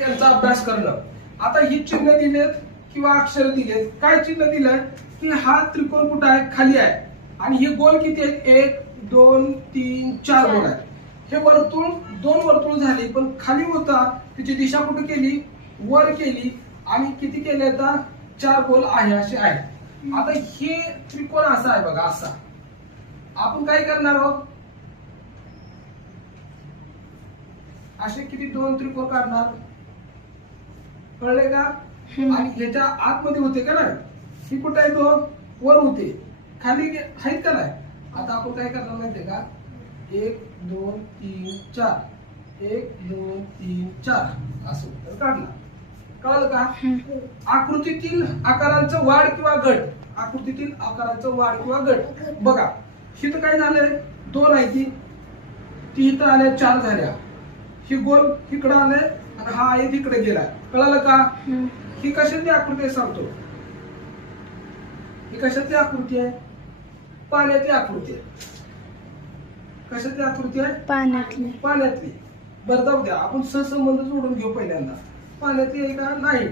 यांचा अभ्यास करणं. आता ही चिन्ह दिलेत किंवा अक्षर दिलेत. काय चिन्ह दिलंय की हा त्रिकोण कुठं आहे, खाली आहे. आणि हे गोल किती आहेत, 1 2 3 4 गोल आहेत. हे वर्तुळ 2 वर्तुळ झाली, पण खाली होता त्याची दिशा कुठे केली, वर केली. आणि किती केले आता, 4 गोल आहे असे आहे. आता हे त्रिकोण असा आहे बघा, असा. आपण काय करणार आहोत, असे किती 2 त्रिकोण काढणार, कळले का. आणि ह्याच्या आतमध्ये होते का नाही, ही कुठे आहे, तो वर होते, खाली आहेत का नाही. आता आपण काय करणार माहितीये का, 1 2 3 4 1 2 3 4 असं उत्तर काढणार. कळलं का. आकृतीतील आकारांचं वाढ किंवा घट, आकृतीतील आकारांचं वाढ किंवा घट बघा. इथं काय झालंय, 2 आहे ती इथं आल्या 4 झाल्या. ही गोल इकडे आले आणि हा आहे तिकडे गेला. कळलं का. ही कशातली आकृती आहे सांगतो, ही कशातली आकृती आहे, पाण्यातली आकृती आहे. कशातली आकृती आहे, पाण्यातली. पाण्यातली. बरं जाऊ द्या, आपण सहसंबंध जोडून घेऊ पहिल्यांदा. पाण्यातली आहे का, नाही.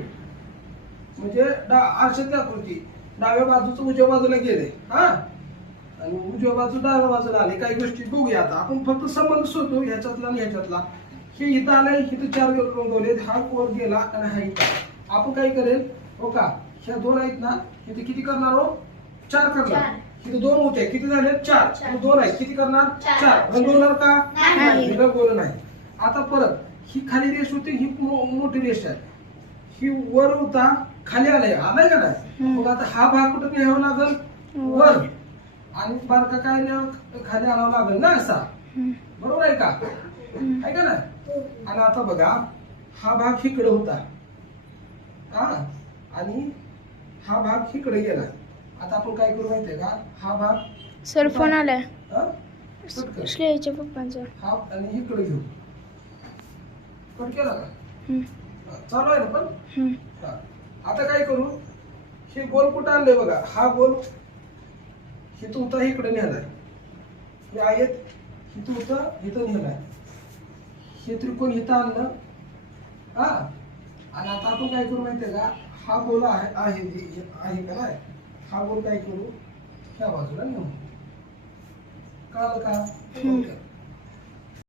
म्हणजे आरशातली आकृती, डाव्या बाजूचं उजव्या बाजूला गेले, हा, आणि उजव्या बाजू डाव्या बाजूला आले. काही गोष्टी बघूया आता आपण, फक्त संबंध शोधतो ह्याच्यातला आणि ह्याच्यातला. हे इथं आलंय, इथं 4 रंगवले, हा वर गेला आणि हा इथं. आपण काय करेल हो का, ह्या 2 आहेत ना, इथे किती करणार हो, 4 करणार. इथे 2 होते, किती झाले 4. 2 आहे, किती करणार 4. रंगवणार का, रंगवलं नाही. आता परत ही खाली रेष होती, ही मोठी रेष आहे. ही वर होता, खाली आलाय का नाही. मग आता हा भाग कुठं न्यावा लागल, वर. आणि बारका काय खाली आणावं लागेल ना, असा. बरोबर आहे का, आहे का नाही. आणि आता बघा, हा भाग इकडे होता, हा, आणि हा भाग इकडे गेला. आता आपण काय करू माहितीये का, हा भाग सर फोन आलाय श्रेयच्या पप्पांचा, हा, आणि इकडे घेऊ. कट केला का, चालू आहे ना पण. आता काय करू, हे गोल कुठं आणलंय बघा, हा गोल इथं होता, इकडे नेलाय. हे आहेत इथं होतं, इथं नेलाय. हे त्रिकोण इथं आणलं, हा. आणि आता आपण काय करू माहितीये का, हा गोल आहे का नाही, हा गोल काय करू, ह्या बाजूला नेऊ. कळलं का.